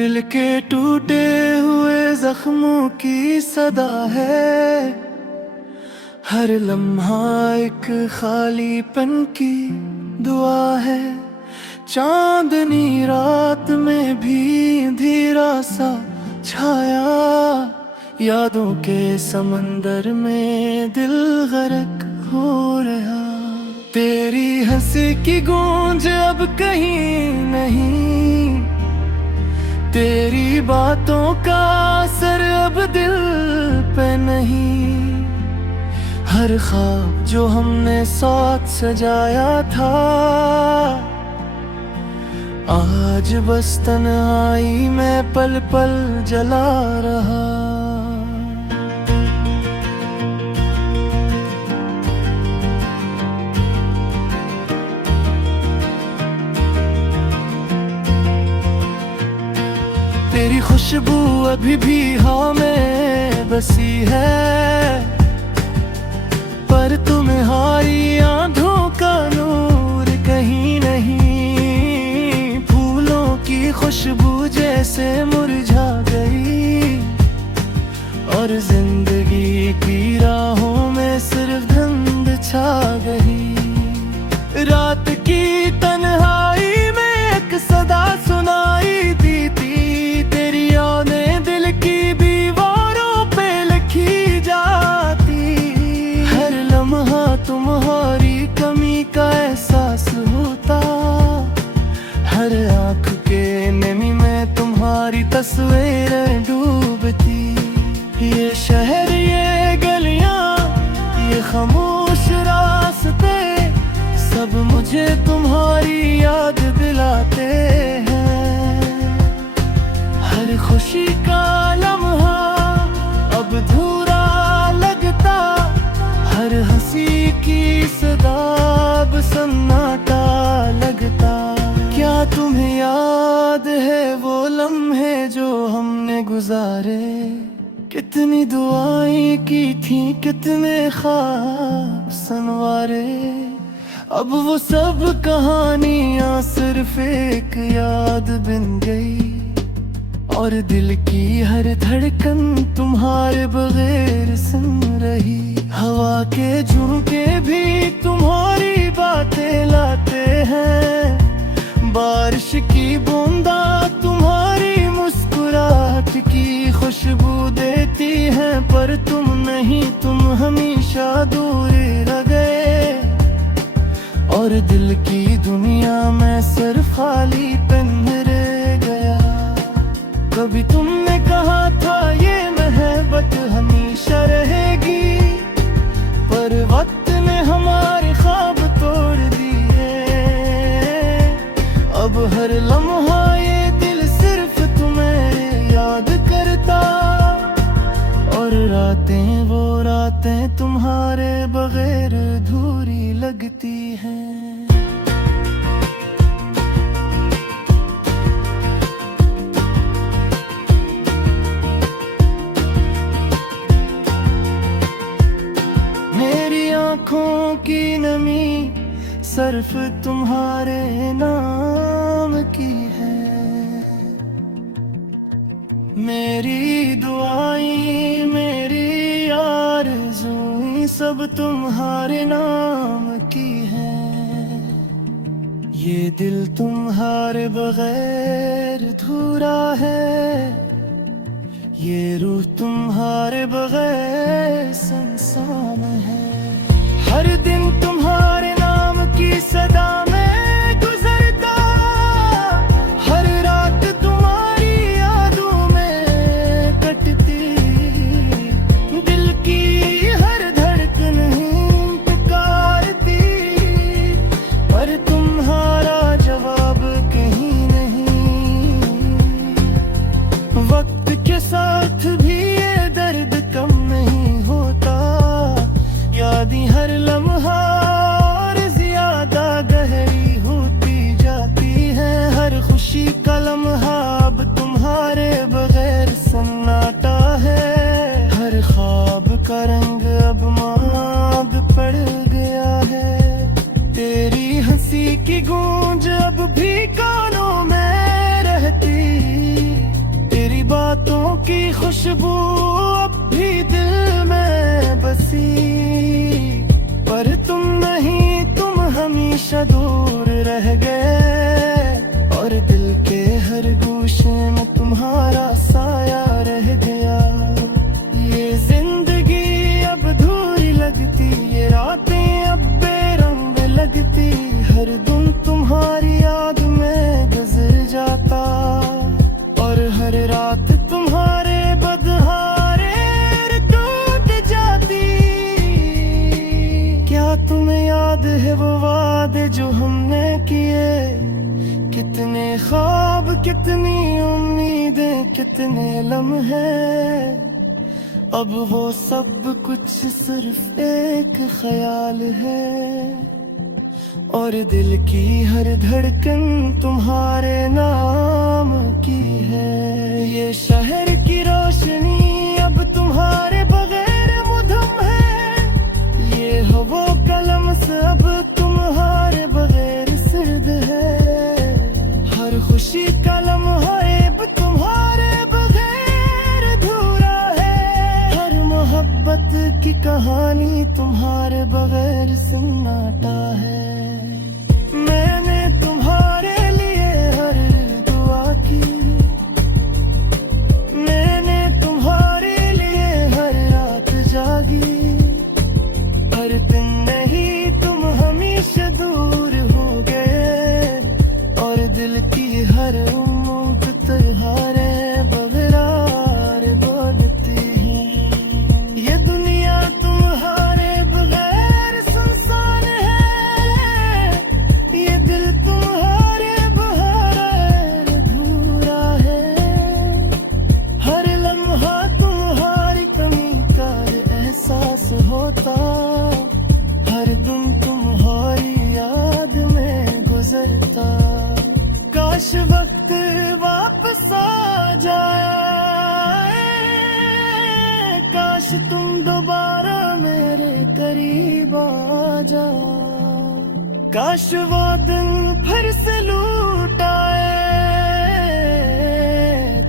दिल के टूटे हुए जख्मों की सदा है, हर लम्हा एक खालीपन की दुआ है। चांदनी रात में भी अंधेरा सा छाया, यादों के समंदर में दिल गर्क हो रहा। तेरी हंसी की गूंज अब कहीं नहीं, तेरी बातों का असर अब दिल पे नहीं। हर ख्वाब जो हमने साथ सजाया था, आज बस तन्हाई में पल पल जला रहा। तेरी खुशबू अभी भी हवा में बसी है, पर तुम्हारी आंखों का नूर कहीं नहीं। फूलों की खुशबू जैसे मुरझा गई, और जिंदगी की राहों में सिर्फ धुंध छा गई। रात की तन्हाई में एक सदा सुनाई दी थी, तेरी यादें दिल की दीवारों पे लिखी जाती। हर लम्हा तुम्हारी कमी का एहसास होता, हर आँख के नमी में तुम्हारी तस्वीरें डूबती। ये शहर, ये गलियां, ये खामोश रास्ते, सब मुझे तुम्हारी याद दिलाते हैं। हर खुशी का लम्हा अब अधूरा लगता, हर हंसी की सदा अब सन्नाटा लगता। क्या तुम्हें याद है वो लम्हे जो हमने गुजारे? कितनी दुआएं की थी, कितने ख्वाब संवारे। अब वो सब कहानियां सिर्फ एक याद बन गई, और दिल की हर धड़कन तुम्हारे बगैर सुन रही। हवा के झोंके भी तुम्हारी बातें लाते हैं, बारिश की बूंदा तुम्हारी मुस्कुराहट की खुशबू देती है। पर तुम नहीं, तुम हमेशा दूर रह गए, और दिल की दुनिया में सिर्फ खालीपन रह गया। कभी तुमने कहा था ये मोहब्बत हमेशा रहेगी, पर वक्त ने हमारे ख्वाब तोड़ दिए। अब हर लम्हा ये दिल सिर्फ तुम्हें याद करता, और रातें वो रातें तुम्हारे बगैर अधूरी लगती हैं। आँखों की नमी सिर्फ तुम्हारे नाम की है। मेरी दुआएं, मेरी आरज़ूएं सब तुम्हारे नाम की है। ये दिल तुम्हारे बगैर अधूरा है, ये रूह तुम्हारे बगैर सुनसान है। हर दिन तुम्हारे नाम की सदा में गुजरता, हर रात तुम्हारी यादों में कटती। दिल की हर धड़कन पुकारती, पर तुम्हारा जवाब कहीं नहीं। वक्त के साथ भी ये दर्द कम नहीं होता, यादें हर लम्हा और ज्यादा गहरी होती जाती है। हर खुशी का लम्हा अब तुम्हारे बगैर सन्नाटा है, हर ख्वाब का रंग अब मांग पड़ गया है। तेरी हंसी की गूंज अब भी कानों में रहती, खुशबू अब भी दिल में बसी, पर तुम नहीं, तुम हमेशा दूर रह गए, और दिल के हर गोशे में तुम्हारा साया रह गया। ये जिंदगी अब अधूरी लगती, ये रातें अब बेरंग लगती, हर दिन तुम्हारी याद में गुजर जाता, और हर रात तुम्हारे बदहारे टूट जाती। क्या तुम्हें याद है वो वादे जो हमने किए, कितने ख्वाब, कितनी उम्मीदें, कितने लम्हे, अब वो सब कुछ सिर्फ एक ख्याल है, और दिल की हर धड़कन तुम्हारे नाम की है। ये शहर की रोशनी अब तुम्हारे बगैर मुधम है, ये हवा कलम से अब तुम्हारे बगैर सिर्द है, हर खुशी का लम्हा अब तुम्हारे बगैर अधूरा है, हर मोहब्बत की कहानी तुम्हारे बगैर सन्नाटा है। मैंने तुम्हारे लिए हर दुआ की, मैंने तुम्हारे लिए हर रात जागी, हर दिन नहीं तुम हमेशा दूर हो गए, और दिल की हर उम्मीद तुम्हारे बगैर बढ़ती है। ये दुनिया तुम्हारे बगैर सुनसान है, ये दिल तुम्हारे बगैर अधूरा है, हर लम्हा तुम्हारी कमी का एहसास होता, हर दिन तुम्हारी याद में गुजरता। काश वक्त वापस आ जाए, काश तुम दोबारा मेरे करीब आ जाओ, काश वो दिन फिर से लौट आए,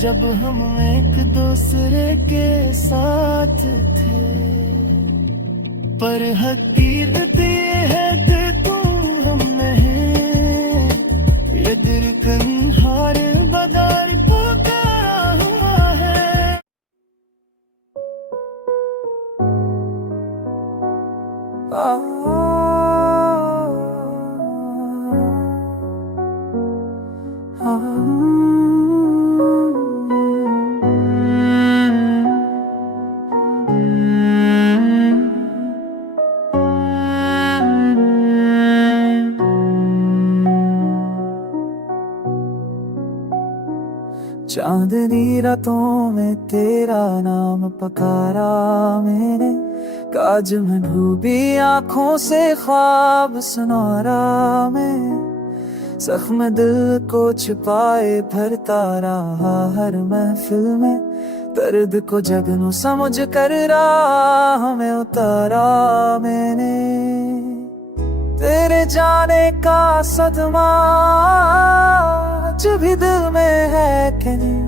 जब हम एक दूसरे के साथ थे, पर हकीकत ये है कि तुम हम नहीं, ये दिल कन्हार बदार पुकारा हुआ है। चांदनी रातों में तेरा नाम पकारा मैंने, काज में डूबी आंखों से ख्वाब सुनारा मैं, जख्म दिल को छिपाए भरता रहा हर महफिल में, दर्द को जगनू समझ कर राह में उतारा मैंने। तेरे जाने का सदमा आज भी दिल में है कि नहीं,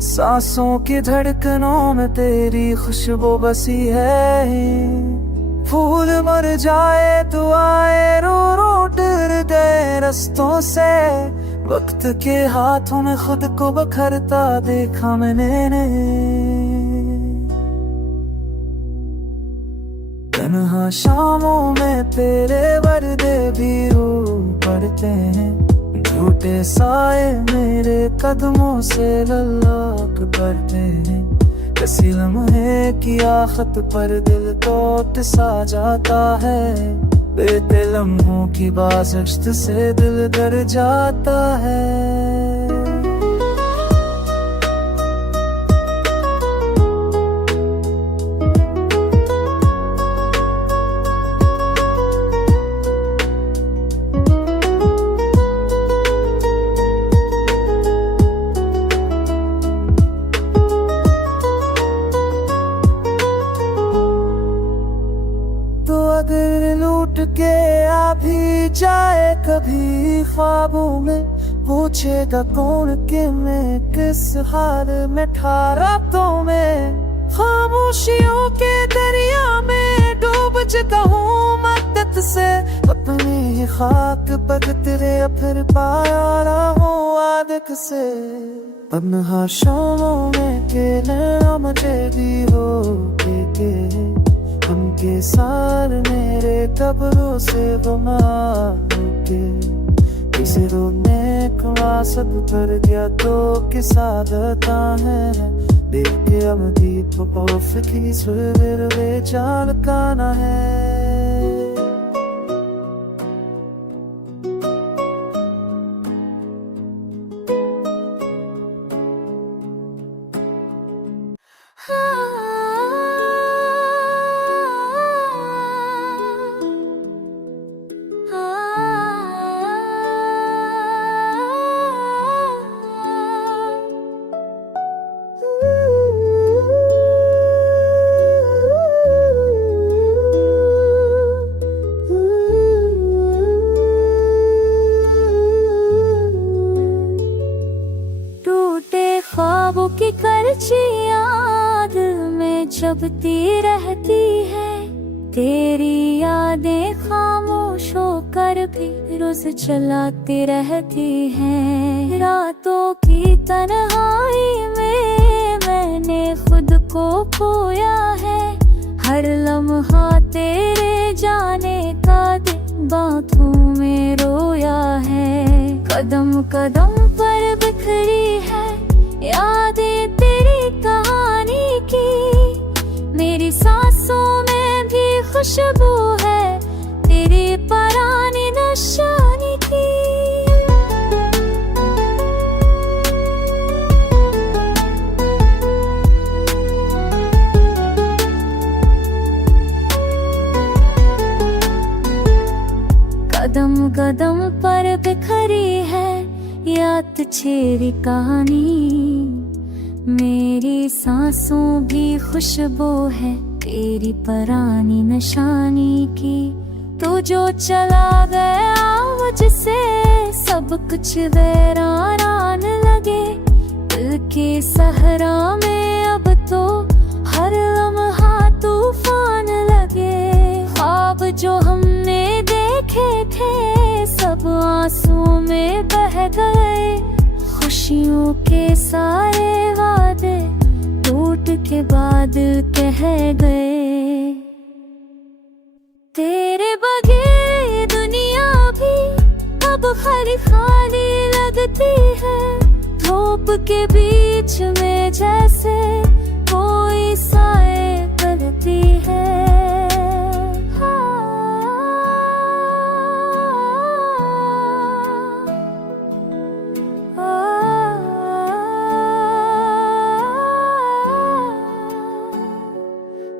सांसों की धड़कनों में तेरी खुशबू बसी है, फूल मर जाए दुआएं रो रो डर गए रस्तों से, वक्त के हाथों में खुद को बखरता देखा मैंने। तन्हा शामों में तेरे वर्दे भी रो पड़ते हैं, झूठे साए मेरे कदमों से लल्लाक करते हैं, किसी लम्हे की आफत पर दिल टूट सा जाता है, बीते लम्हों की बाज़िश्त से दिल डर जाता है। अगर लूट के आ भी जाए कभी ख्वाबों में, पूछेगा कौन कि मैं किस हाल में था रातों तुझसे अपनी ही खाक पर तेरे फिर पाया राहों आदत से तन्हा शामों में खेलना मुझे भी हो के हमके सार मेरे कब्रों से गुमा के किसी रोने का सब कर दिया तो किसा देता है देख के अब दीप की सुर वे चाल काना है ख्वाबों की करची याद में जबती रहती है तेरी यादें खामोश होकर भी रोज चलाती रहती हैं रातों की तन्हाई में मैंने खुद को खोया है हर लम्हा तेरे जाने का दिन बातों में रोया है कदम कदम पर बिखरी है यादें तेरी कहानी की मेरी सांसों में भी खुशबू है तेरी पुरानी निशानी की कदम कदम पर बिखरी है याद छेरी कहानी मेरी सांसों भी खुशबू है तेरी पुरानी निशानी की तू जो चला गया मुझसे सब कुछ वीरान लगे दिल के सहरा में अब तो हर लम्हा तूफान लगे ख्वाब जो हमने देखे थे सब आंसुओं में बह गए खुशियों के सारे वादे टूट के बादल कह गए तेरे बगैर दुनिया भी अब खाली खाली लगती है धूप के बीच में जैसे कोई साए बनती है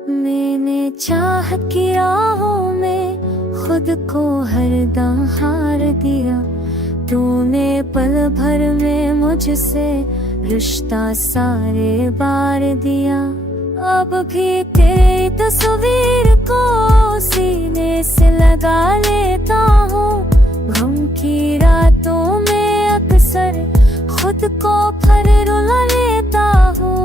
मैंने चाह की राहों में खुद को हरदम हार दिया तूने पल भर में मुझसे रिश्ता सारे बार दिया अब भी तेरी तस्वीर को सीने से लगा लेता हूँ गम की रातों में अक्सर खुद को फिर रुला लेता हूँ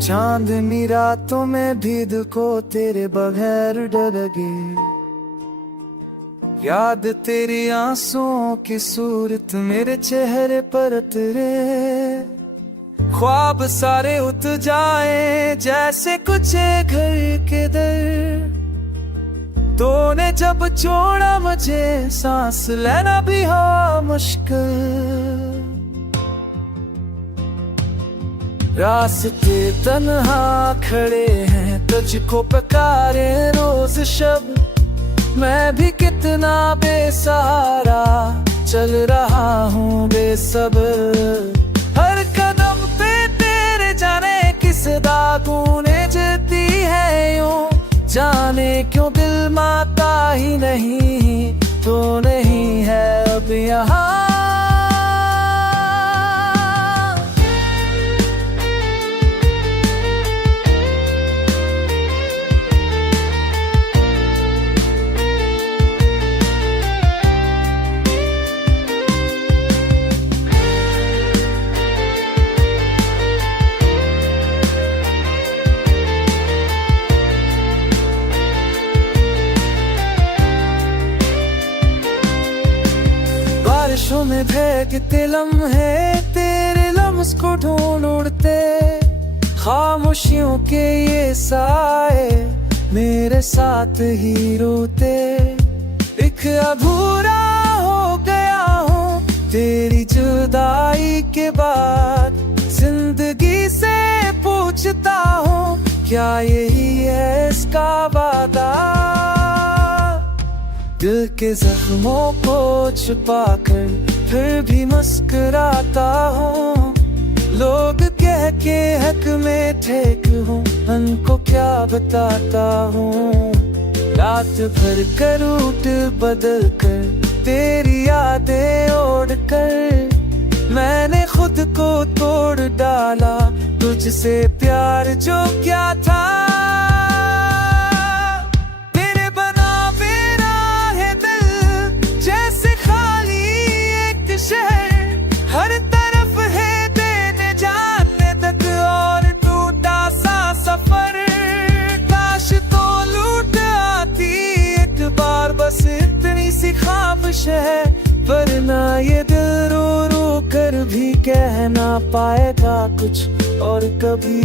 चांदनी रातों में भी दिल को तेरे बगैर डर लगे याद तेरी आंसुओं की सूरत मेरे चेहरे पर तेरे ख्वाब सारे उत जाए जैसे कुछ घर के दर तूने जब छोड़ा मुझे सांस लेना भी हो मुश्किल रास्ते तन्हा खड़े हैं तुझको पुकारे रोज शब मैं भी कितना बेसहारा चल रहा हूँ बेसब्र, हर कदम पे तेरे जाने किस दागों ने जती है यूं, जाने क्यों दिल माता ही नहीं, तो नहीं है अब यहाँ। बारिशों में भीगते लम्हे तेरे लम्स को ढूंढ उड़ते, खामोशियों के ये साए मेरे साथ ही रोते, एक अधूरा हो गया हूँ तेरी जुदाई के बाद, जिंदगी से पूछता हूँ क्या यही है इसका वादा, दिल के जख्मों को छुपाकर फिर भी मुस्कुराता हूँ, लोग कह के हक में ठीक हूँ उनको क्या बताता हूँ, रात भर कर रूट बदल कर तेरी यादें ओढ़ कर, मैंने खुद को तोड़ डाला तुझसे प्यार जो क्या था, हर तरफ है देने जाने तक और टूटा सा सफर, काश तो लूट आती एक बार बस इतनी सी ख्वाहिश है, वरना ये दिल रो रो कर भी कह ना पाएगा कुछ और कभी।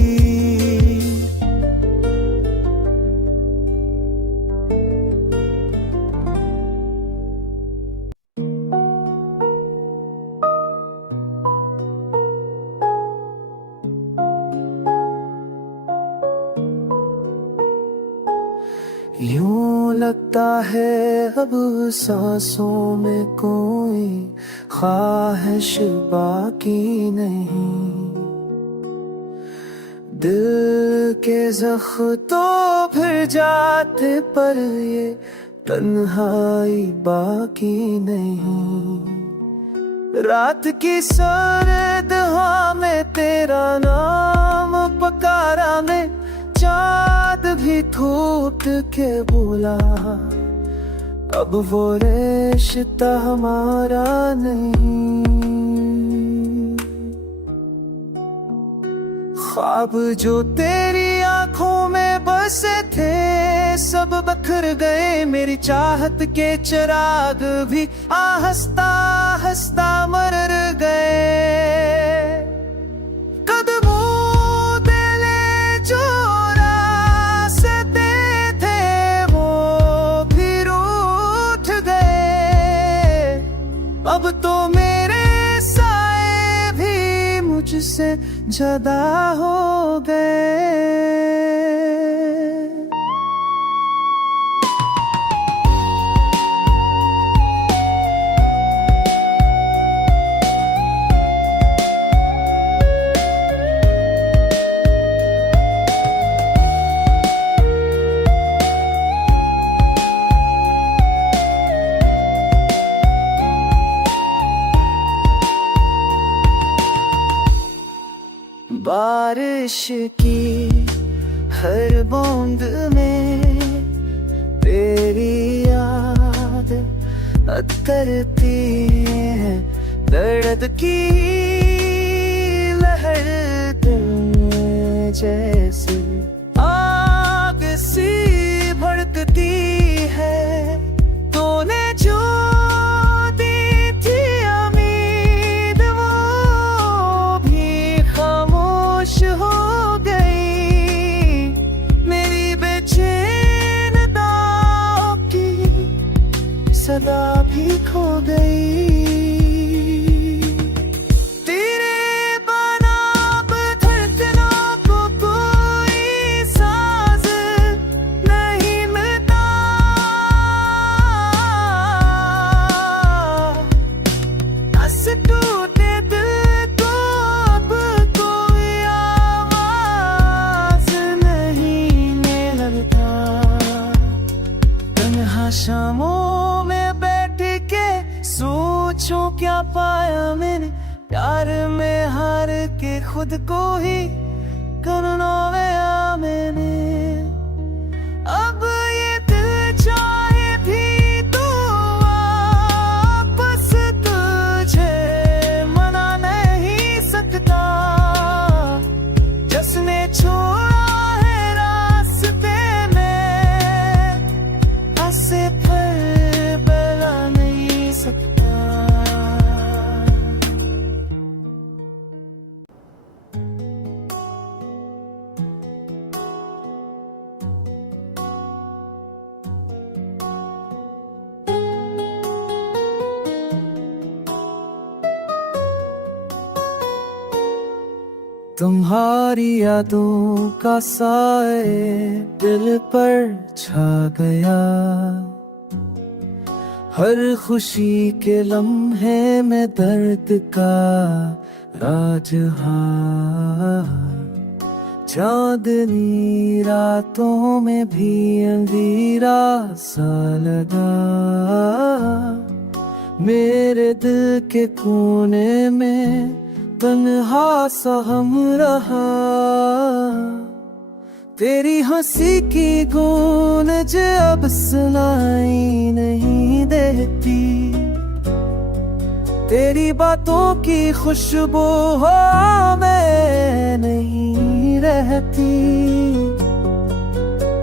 यूं लगता है अब सांसों में कोई ख्वाहिश बाकी नहीं, दिल के जख्म तो फिर जाते पर ये तन्हाई बाकी नहीं, रात की सर्द हवा में तेरा नाम पुकारा मैं, चाँद भी थूक के बोला अब वो रिश्ता हमारा नहीं, ख्वाब जो तेरी आंखों में बसे थे सब बखर गए, मेरी चाहत के चिराग भी आहिस्ता आहिस्ता मर गए, कदमों अब तो मेरे साए भी मुझसे जुदा हो गए। बारिश की हर बूंद में तेरी याद उतरती है, दर्द की लहर दिल में जैसे आग सी भड़कती है, तूने जो दी थी उम्मीद वो भी खामोश हो गई, मेरी बेचैनताओं की सदा भी खो गई। यहाँ शामों में बैठ के सोचूं क्या पाया मैंने, प्यार में हार के खुद को ही करना गया मैंने। अब ये दिल चाहे भी तो वापस तुझे मना नहीं सकता। जिसने छोड़ा है रास्ते में, ऐसे पर बला नहीं सकता। तुम्हारी यादों का साए दिल पर छा गया, हर खुशी के लम्हे में दर्द का राजहां। चांदनी रातों में भी अंधेरा सा लगा, मेरे दिल के कोने में तन्हा सा हम रहा। तेरी हंसी की गूंज अब सुनाई नहीं देती, तेरी बातों की खुशबू में नहीं रहती।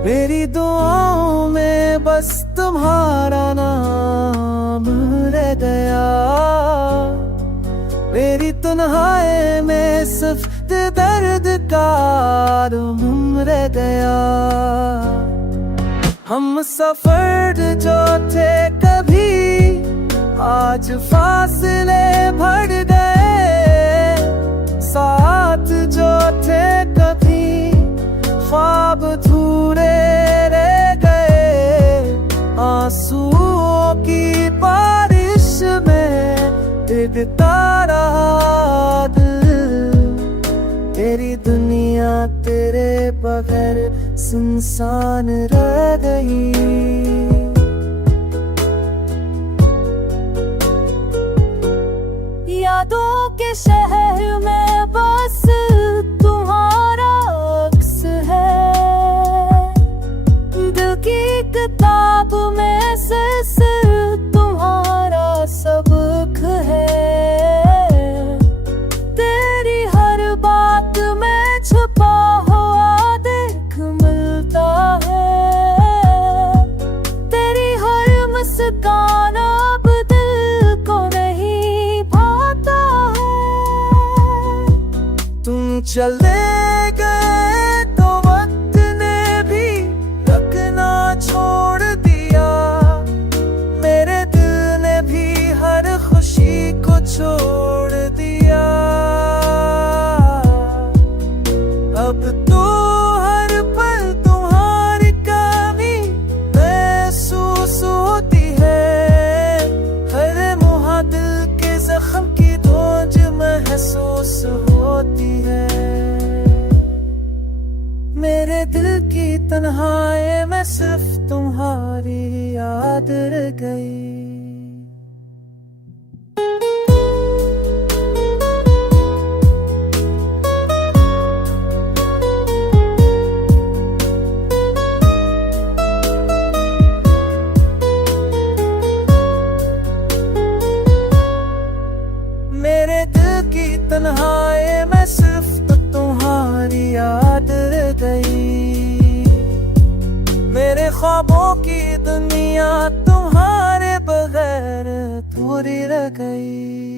मेरी दुआओं में बस तुम्हारा नाम रह गया, मेरी तन्हाई में सिर्फ दर्द का आलम रह गया। हम सफर जो थे कभी आज फासले बढ़ गए, साथ जो थे कभी ख्वाब अधूरे रह गए। आंसुओं की बारिश में दिखता रहा दिल, तेरी दुनिया तेरे बगैर सुनसान रह गई। यादों के शहर में बस तुम्हारा अक्स है, दिल की किताब में सिर्फ तुम्हारा सबक है। तेरी हर बात में छुपा हुआ देख मिलता है, तेरी हर मुस्कान अब दिल को नहीं भाता है। तुम चले गए तो वक्त ने भी रखना छोड़ दिया, मेरे दिल ने भी हर खुशी को छोड़ दिया। अब तो हर पल तुम्हारी कमी महसूस होती है, हर मुहा दिल के जख्म की धोंज महसूस होती है। मेरे दिल की तन्हाई में सिर्फ तुम्हारी याद रह गई। मेरे दिल की तन्हाई में सिर्फ तुम्हारी याद रह गई, मेरे ख्वाबों की दुनिया तुम्हारे बगैर पूरी रह गई।